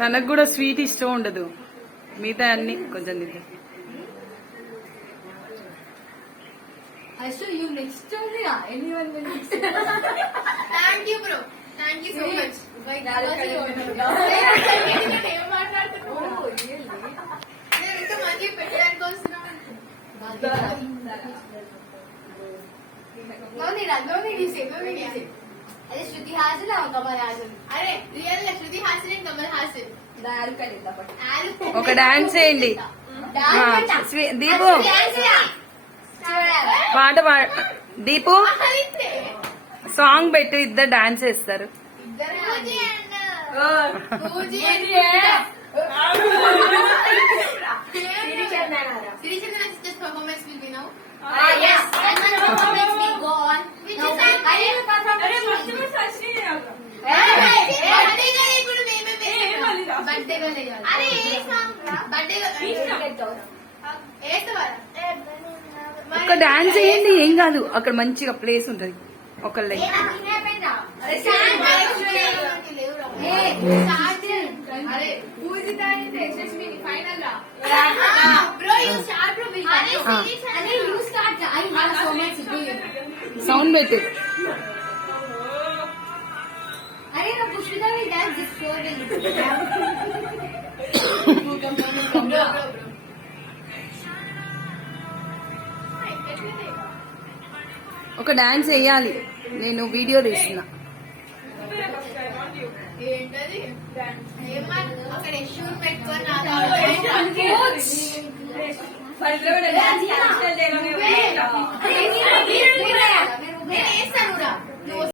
తనకు కూడా స్వీట్ ఇష్టం ఉండదు, మిగతా అన్ని కొంచెం తింటారు. you next only anyone will next. Thank you bro, thank you so much. अरे श्रुति हासिल है कमल हासिल. अरे रियल గా శృతి హాసిల్ అండ్ కమల్ హాసిల్ ఒక డాన్స్ చేయండి. దీపు పాట దీపు సాంగ్ పెట్టు, ఇద్దరు డాన్స్ చేస్తారు. performance will be now. Yes, and my performance will go on. Which is ఒక డాన్స్ చేయండి, ఏం కాదు. అక్కడ మంచిగా ప్లేస్ ఉంటది ఒకళ్ళ. సౌండ్ పెట్టు. अरे ना Pushpita will dance this floor will. ఒక డాన్స్ వేయాలి, నేను వీడియో తీస్తున్నా. అక్కడ షూట్ పెట్టుకొని